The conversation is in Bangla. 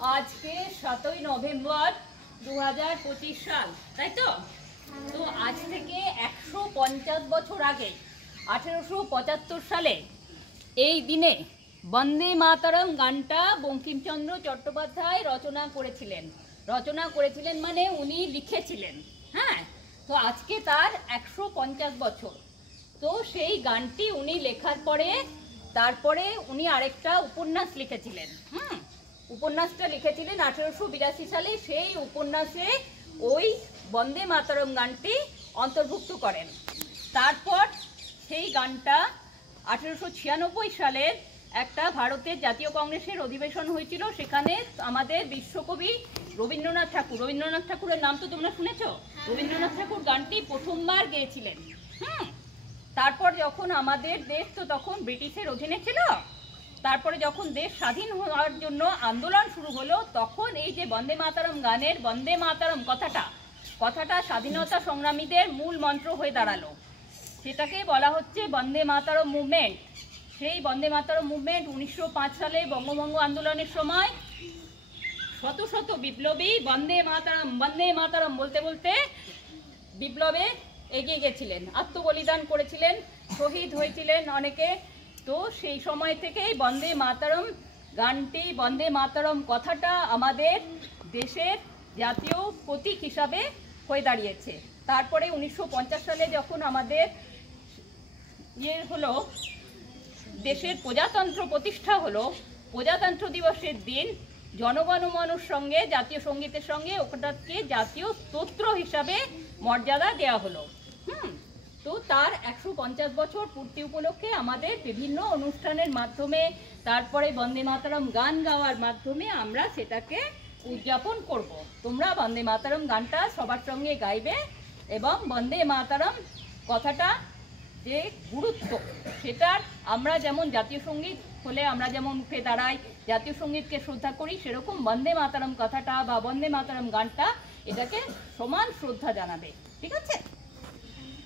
আজকে 7ই নভেম্বর 2025 সাল, তাই তো? তো আজ থেকে 150 বছর আগে 1875 সালে এই দিনে বন্দে মাতরম গানটা বঙ্কিমচন্দ্র চট্টোপাধ্যায় রচনা করেছিলেন মানে উনি লিখেছিলেন। হ্যাঁ, তো আজকে তার 150 বছর। তো সেই গানটি উনি লেখার পরে তারপরে উনি আরেকটা উপন্যাস লিখেছিলেন। উপন্যাসটা লিখেছিলেন 1882 সালে। সেই উপন্যাসে ওই বন্দে মাতরম গানটি অন্তর্ভুক্ত করেন। তারপর সেই গানটা 1896 সালের একটা ভারতের জাতীয় কংগ্রেসের অধিবেশন হয়েছিল। সেখানে আমাদের বিশ্বকবি রবীন্দ্রনাথ ঠাকুরের নাম তো তোমরা শুনেছ। রবীন্দ্রনাথ ঠাকুর গানটি প্রথমবার গেয়েছিলেন। তারপর যখন আমাদের দেশ তো তখন ব্রিটিশের অধীনে ছিল, তারপরে যখন দেশ স্বাধীন হওয়ার জন্য আন্দোলন শুরু হলো, তখন এই যে বন্দে মাতরম গানের বন্দে মাতরম কথাটা স্বাধীনতা সংগ্রামীদের মূল মন্ত্র হয়ে দাঁড়ালো। সেটাকে বলা হচ্ছে বন্দে মাতরম মুভমেন্ট। সেই বন্দে মাতরম মুভমেন্ট 1905 সালে বঙ্গভঙ্গ আন্দোলনের সময় শত শত বিপ্লবী বন্দে মাতরম বলতে বলতে বিপ্লবে এগিয়ে গেছিলেন, আত্মবলিদান করেছিলেন, শহীদ হয়েছিলেন অনেকে। তো সেই সময় থেকেই বন্দে মাতরম গানটি, বন্দে মাতরম কথাটা আমাদের দেশের জাতীয় প্রতীক হিসাবে হয়ে দাঁড়িয়েছে। তারপরে 1950 সালে যখন আমাদের হলো, দেশের প্রজাতন্ত্র প্রতিষ্ঠা হলো, প্রজাতন্ত্র দিবসের দিন জনগণমনের সঙ্গে জাতীয় সঙ্গীতের সঙ্গে ওটাকে জাতীয় স্তোত্র হিসাবে মর্যাদা দেওয়া হলো। তো তার 150 বছর পূর্তি উপলক্ষে আমাদের বিভিন্ন অনুষ্ঠানের মাধ্যমে, তারপরে বন্দে মাতরম গান গাওয়ার মাধ্যমে আমরা সেটাকে উদযাপন করব। তোমরা বন্দে মাতরম গানটা সবার সঙ্গে গাইবে এবং বন্দে মাতরম কথাটা যে গুরুত্ব, সেটার আমরা যেমন জাতীয় সঙ্গীত হলে আমরা যেমন উঠে দাঁড়াই, জাতীয় সঙ্গীতকে শ্রদ্ধা করি, সেরকম বন্দে মাতরম কথাটা বা বন্দে মাতরম গানটা এটাকে সমান শ্রদ্ধা জানাবে। ঠিক আছে?